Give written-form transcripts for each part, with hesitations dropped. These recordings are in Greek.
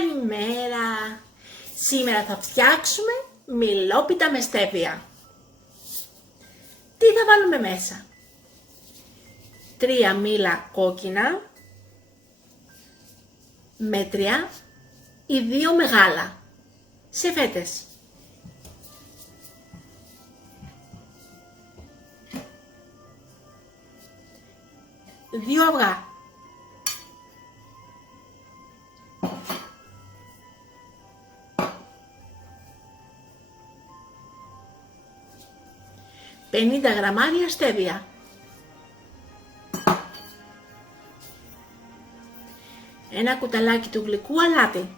Καλημέρα! Σήμερα θα φτιάξουμε μιλόπιτα με στέβια. Τι θα βάλουμε μέσα? 3 μήλα κόκκινα, μέτρια ή 2 μεγάλα, σε φέτες. 2 αυγά. 50 γραμμάρια στέβια. 1 κουταλάκι του γλυκού αλάτι.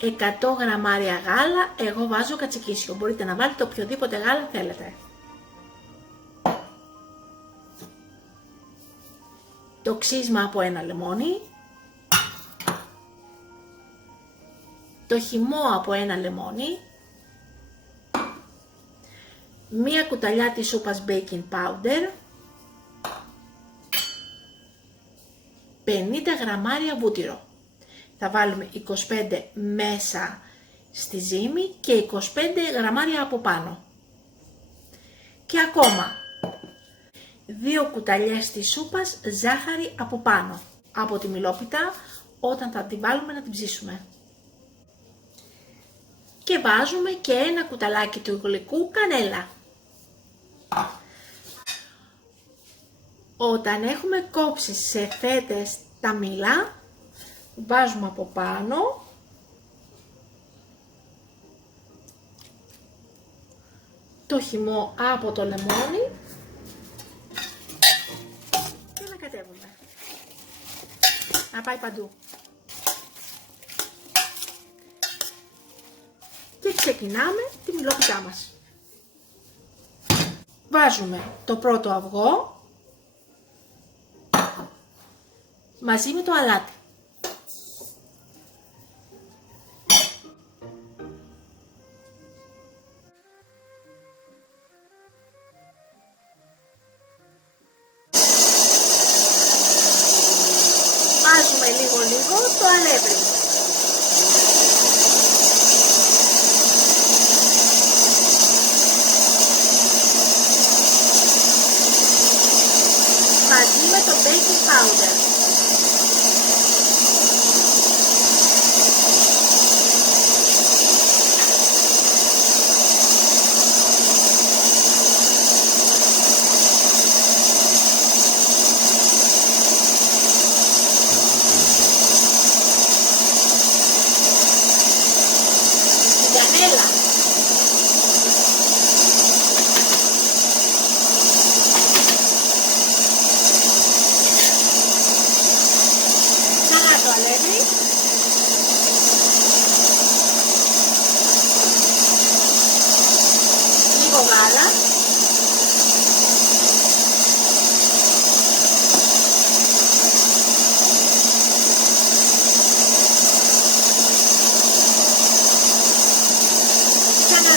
100 γραμμάρια γάλα, εγώ βάζω κατσικίσιο, μπορείτε να βάλετε οποιοδήποτε γάλα θέλετε. Το ξύσμα από 1 λεμόνι. Το χυμό από 1 λεμόνι. 1 κουταλιά της σούπας baking powder. 50 γραμμάρια βούτυρο. Θα βάλουμε 25 μέσα στη ζύμη και 25 γραμμάρια από πάνω. Και ακόμα 2 κουταλιές της σούπας ζάχαρη από πάνω, από τη μιλόπιτα, όταν θα την βάλουμε να την ψήσουμε. Και βάζουμε και 1 κουταλάκι του γλυκού κανέλα. Όταν έχουμε κόψει σε φέτες τα μήλα, βάζουμε από πάνω το χυμό από το λεμόνι και να κατέβουμε. Να πάει παντού. Και ξεκινάμε τη μιλόπιτά μας. Βάζουμε το πρώτο αυγό μαζί με το αλάτι. Βάζουμε λίγο το αλεύρι. Μαζί με το baking powder. Κανέλα. Ξανά το αλεύρι. Λίγο γάλα.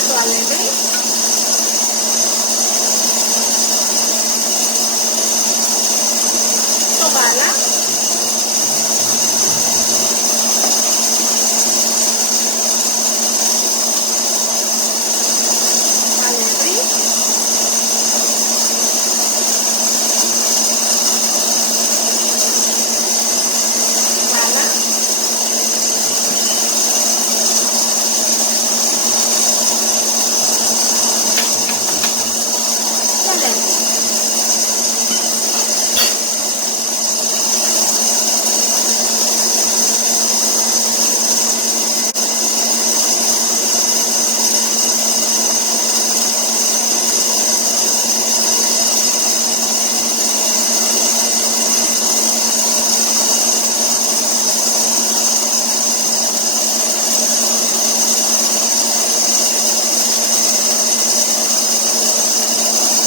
Το αλεύρι. Το γάλα. Αλεύρι. Γάλα.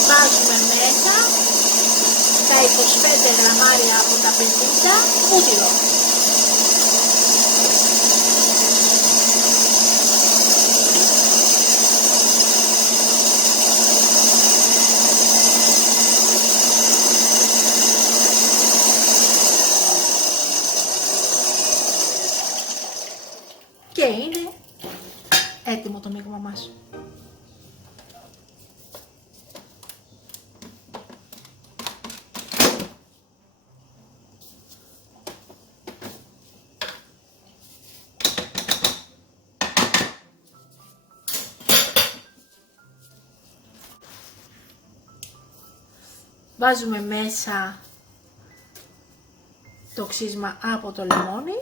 Βάζουμε μέσα τα 25 γραμμάρια από τα 50 βούτυρο. έτοιμο το μείγμα μας. Βάζουμε μέσα το ξύσμα από το λεμόνι.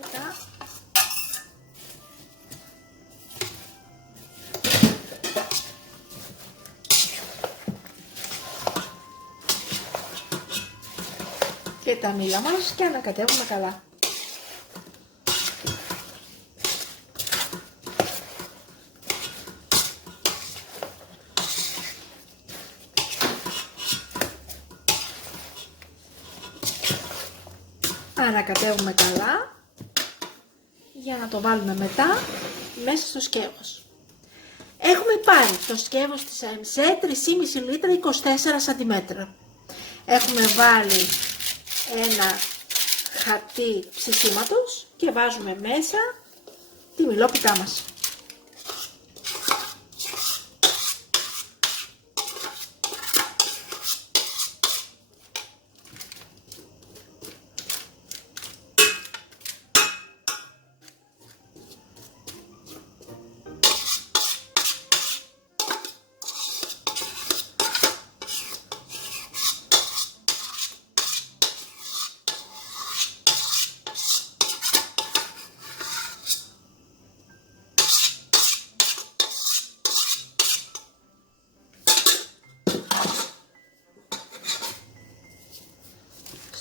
Μετά και τα μήλα μας και ανακατεύουμε καλά. Ανακατεύουμε καλά για να το βάλουμε μετά μέσα στο σκεύος. Έχουμε πάρει το σκεύος της AMC 3,5 λίτρα 24 σαντιμέτρα. Έχουμε βάλει ένα χαρτί ψησίματος και βάζουμε μέσα τη μιλόπιτά μας.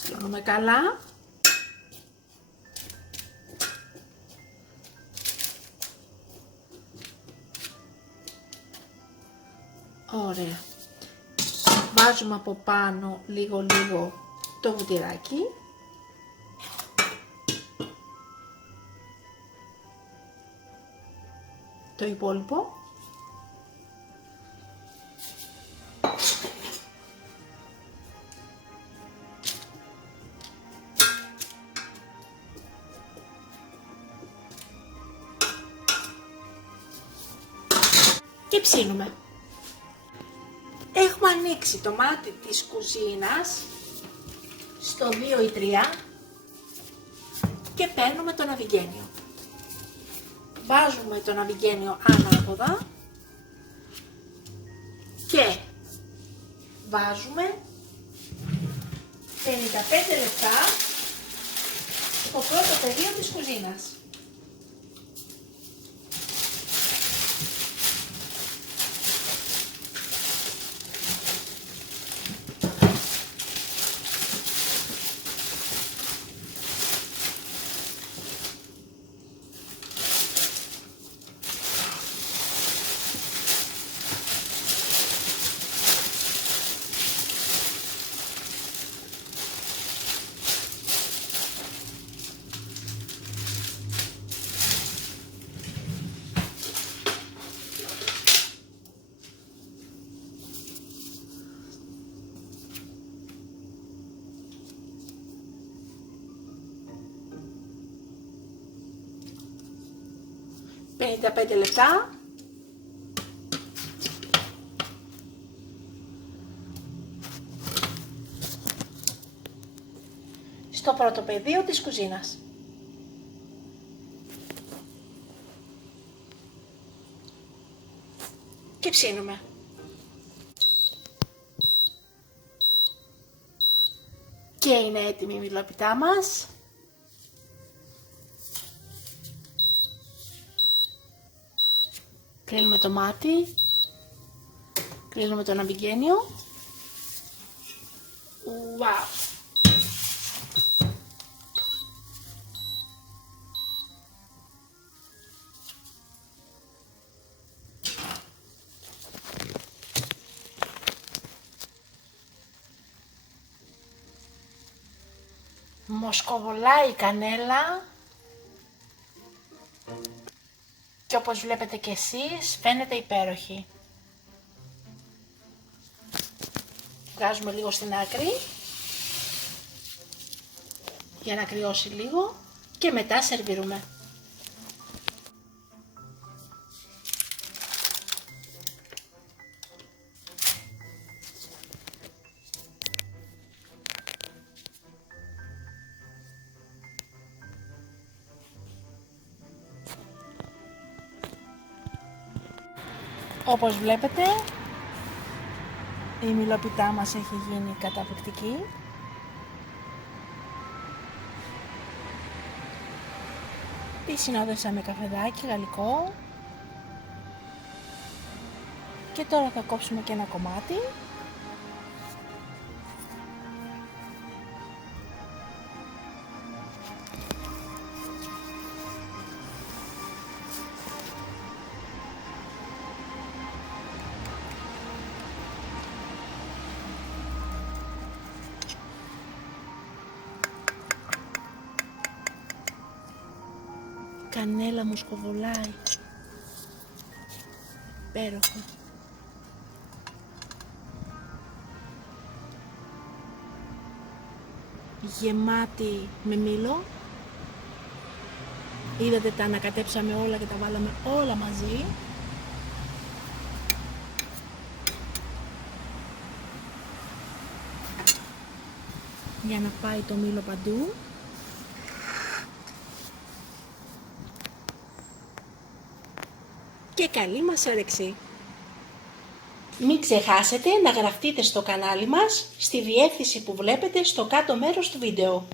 Στρώνουμε καλά. Ωραία. Βάζουμε από πάνω λίγο το βουτυράκι. Το υπόλοιπο. Και ψήνουμε. Έχουμε ανοίξει το μάτι της κουζίνας στο 2 ή 3 και παίρνουμε το ναυιγένιο. Βάζουμε το ναυιγένιο ανάποδα και βάζουμε 55 λεπτά στο πρώτο πεδίο της κουζίνας. «55 λεπτά». Στο πρώτο πεδίο της κουζίνας. Και ψήνουμε. Και είναι έτοιμη η μιλόπιτά μας. Κλείνουμε το μάτι. Κλείνουμε το ναυιγένιο. Wow! Μοσκοβολάει η κανέλα και όπως βλέπετε και εσείς φαίνεται υπέροχη. Βγάζουμε λίγο στην άκρη. για να κρυώσει λίγο και μετά σερβίρουμε. Όπως βλέπετε, η μυλοπιτά μας έχει γίνει καταπληκτική. Τη συνόδευσα με καφεδάκι γαλλικό και τώρα θα κόψουμε και ένα κομμάτι. Κανέλα μου σκοβολάει. Υπέροχο. Γεμάτη με μήλο. Είδατε, τα ανακατέψαμε όλα και τα βάλαμε όλα μαζί. Για να πάει το μήλο παντού. Και καλή μας όρεξη! Μην ξεχάσετε να γραφτείτε στο κανάλι μας στη διεύθυνση που βλέπετε στο κάτω μέρος του βίντεο.